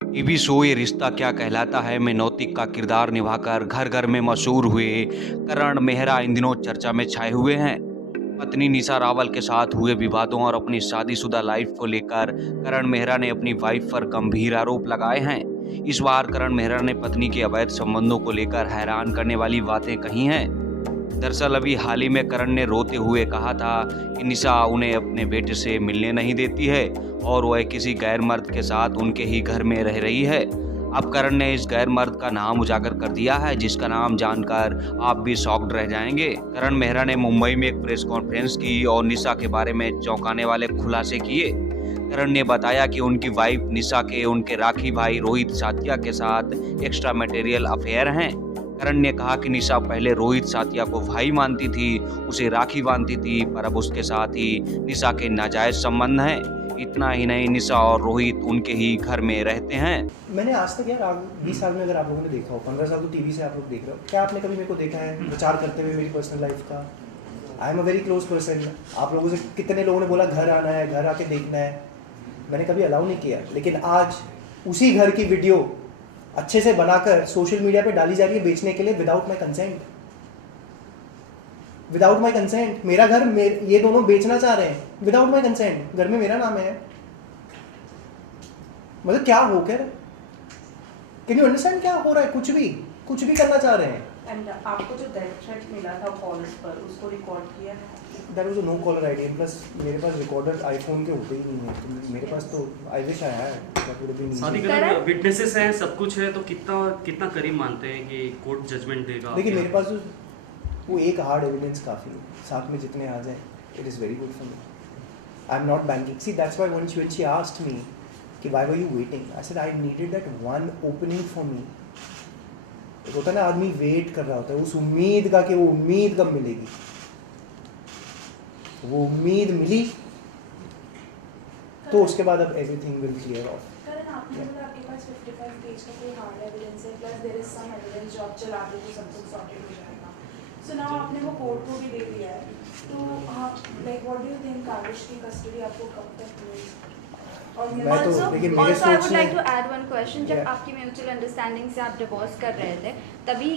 TV show ये रिश्ता क्या कहलाता है में नौतिक का किरदार निभाकर घर घर में मशहूर हुए करण मेहरा इन दिनों चर्चा में छाए हुए हैं। पत्नी निशा रावल के साथ हुए विवादों और अपनी शादीशुदा लाइफ को लेकर करण मेहरा ने अपनी वाइफ पर गंभीर आरोप लगाए हैं। इस बार करण मेहरा ने पत्नी के अवैध संबंधों को लेकर हैरान करने वाली बातें कही हैं। दरअसल अभी हाल ही में करण ने रोते हुए कहा था कि निशा उन्हें अपने बेटे से मिलने नहीं देती है और वह किसी गैर मर्द के साथ उनके ही घर में रह रही है। अब करण ने इस गैर मर्द का नाम उजागर कर दिया है, जिसका नाम जानकर आप भी शॉक्ड रह जाएंगे। करण मेहरा ने मुंबई में एक प्रेस कॉन्फ्रेंस की और निशा के बारे में चौंकाने वाले खुलासे किए। करण ने बताया कि उनकी वाइफ निशा के उनके राखी भाई रोहित साथिया के साथ एक्स्ट्रा मैटेरियल अफेयर हैं। करण ने कहा कि निशा पहले रोहित साथिया को भाई मानती थी, उसे राखी बांधती थी, पर अब उसके साथ ही निशा के नाजायज संबंध हैं। इतना ही नहीं, निशा और रोहित उनके ही घर में रहते हैं। मैंने आज तक यार 20 साल में अगर आप लोगों ने देखा हो, 15 साल तो टीवी से आप लोग देख रहे हो, क्या आपने कभी मेरे को देखा है विचार करते हुए मेरी पर्सनल लाइफ का? I am a very close person. आप लोगों से कितने लोगों ने बोला घर आना है, घर आके देखना है, मैंने कभी अलाउ नहीं किया। लेकिन आज उसी घर की वीडियो अच्छे से बनाकर सोशल मीडिया पे डाली जा रही है बेचने के लिए without my consent. Without my consent मेरा घर ये दोनों बेचना चाह रहे हैं विदाउट माई कंसेंट। घर में मेरा नाम है, मतलब क्या हो कर, कैन यू अंडरस्टैंड क्या हो रहा है? कुछ भी करना चाह रहे हैं। एंड आपको जो डेथ थ्रेट मिला था कॉल्स पर, उसको रिकॉर्ड किया है? That was a no caller ID, plus मेरे पास रिकॉर्डर आईफोन के होते ही नहीं है, तो मेरे पास तो आई विश आया है, दैट वुड बीन शादी करने में विटनेसेस हैं, सब कुछ है, तो कितना करीब मानते हैं कि कोर्ट जजमेंट देगा? देखिए मेरे पास जो वो एक हार्ड एविडेंस काफ़ी है, साथ में जितने आ जाए it is very good for me. I am not banking, see that's why when she asked me कि why were you waiting, I said I needed that one opening for me. एक होता है ना, आदमी वेट कर रहा होता है उस उम्मीद का कि वो उम्मीद कब मिलेगी, वो उम्मीद मिली तो उसके बाद अब everything will clear off. Karan, आपने बोला आपके पास 55 पेज का कोई हार्ड एविडेंस है, plus there is some evidence जो आप चला दे तो सब कुछ सॉर्टेड हो जाएगा। सो नाउ आपने वो कोर्ट को भी दे दिया है, तो like what do you think Kavish की कस्टडी आपको कब तक मिलेगी? और मैं तो देखिए मेरे Also, I would सोच like to में add one question. जब Yeah. आपकी म्यूचुअल अंडरस्टैंडिंग से आप डिवोर्स कर रहे थे, तभी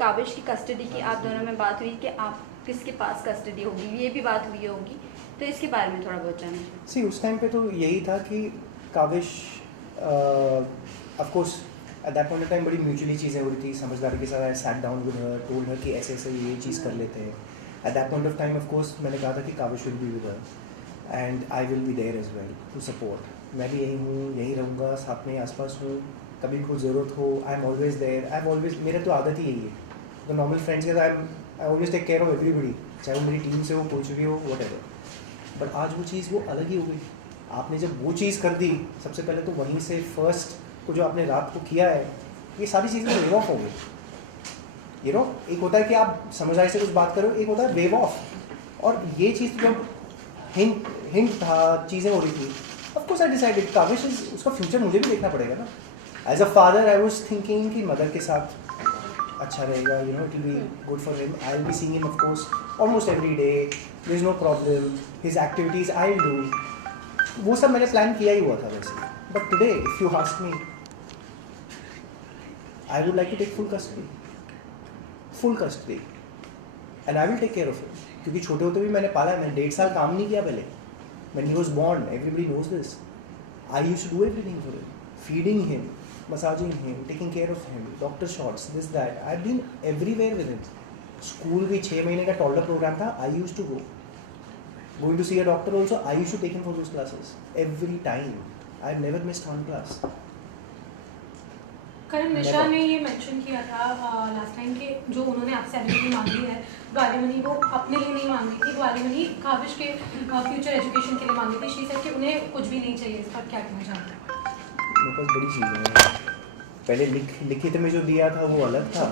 काबिश की कस्टडी की आप दोनों में बात हुई कि आप किसके पास कस्टडी होगी, ये भी बात हुई होगी, तो इसके बारे में थोड़ा बहुत जानिए। सी उस टाइम पे तो यही था कि Kavish of course at that point of time बड़ी म्यूचुअली चीज़ें हो रही थी, समझदारी के साथ I sat down with her, told her कि ऐसे ऐसे ये चीज़ कर लेते हैं। At that point of time of course मैंने कहा था कि Kavish will be with her and I will be there as well to support. मैं भी यही हूँ, यहीं रहूँगा, साथ में आसपास हूँ, कभी कोई ज़रूरत हो I am always there. I am always, मेरा तो आदत ही यही है, तो नॉर्मल फ्रेंड्स के साथ I always take care of everybody, चाहे वो मेरी टीम से हो, कुछ भी हो, वट एवर। बट आज वो चीज़ वो अलग ही हो गई। आपने जब वो चीज़ कर दी, सबसे पहले तो वहीं से फर्स्ट को जो आपने रात को किया है, ये सारी चीज़ें वेव ऑफ हो गई। एक होता है कि आप समझदारी से कुछ बात करो, एक होता है वेव ऑफ। और ये चीज़ जब हिंट था, चीज़ें हो रही थी, of course I decided Kavish is, उसका फ्यूचर मुझे भी देखना पड़ेगा ना। As a father I was thinking कि मदर के साथ अच्छा रहेगा, it will be good for him, I will be seeing him of course almost every day, there is no problem, his activities I will do, वो सब मैंने plan किया ही हुआ था वैसे। But today if you ask me, I would like to take full custody and I will take care of him, क्योंकि छोटे होते भी मैंने पाला है, मैंने 1.5 साल काम नहीं किया पहले। When he was born, everybody knows this. I used to do everything for him, feeding him, massaging him, taking care of him, doctor shots, this that. I've been everywhere with him. School भी 6 महीने का toddler program था, I used to go. Going to see a doctor also, I used to take him for those classes every time. I've never missed one class. करण, निशा ने ये mention किया था last time कि जो उन्होंने आपसे एलिमनी मांगी है, वो एलिमनी वो अपने लिए नहीं मांगी थी, वो एलिमनी काविश के फ्यूचर एजुकेशन के लिए मांगी थी। शी सेड कि उन्हें कुछ भी नहीं चाहिए। इस पर क्या कहना चाहते हैं? मेरे पास बड़ी चीज़ें हैं। पहले लिखित में जो दिया था वो अलग था,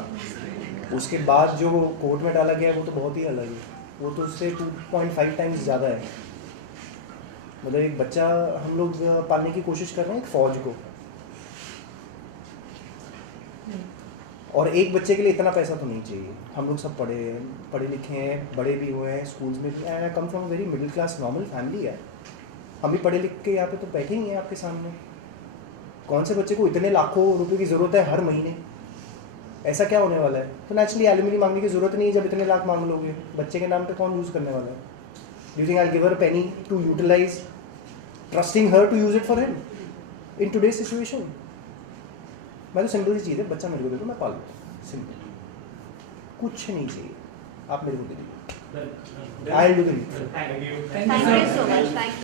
उसके बाद जो कोर्ट में डाला गया वो तो बहुत ही अलग है, वो तो उससे 2.5 टाइम्स ज़्यादा है। मतलब एक बच्चा हम लोग पालने की कोशिश कर रहे हैं, एक फ़ौज को, और एक बच्चे के लिए इतना पैसा तो नहीं चाहिए। हम लोग सब पढ़े लिखे हैं, बड़े भी हुए हैं, स्कूल्स में भी। I come from very middle class normal family है, हम भी पढ़े लिख के यहाँ पे तो बैठे ही हैं आपके सामने। कौन से बच्चे को इतने लाखों रुपए की ज़रूरत है हर महीने? ऐसा क्या होने वाला है? तो नेचुरली एलिमनी मांगने की ज़रूरत नहीं है जब इतने लाख मांग लोगे। बच्चे के नाम पे कौन यूज़ करने वाला है? Do you think I give her penny to utilize, trusting her to use it for him in today's situation? मैं तो सिंपल सी चीज़ है, बच्चा मेरे को दे दो, मैं पाल लूँ, सिंपल, कुछ नहीं चाहिए, आप मेरे को दे दीजिए, आई will do the thank you so much. Thank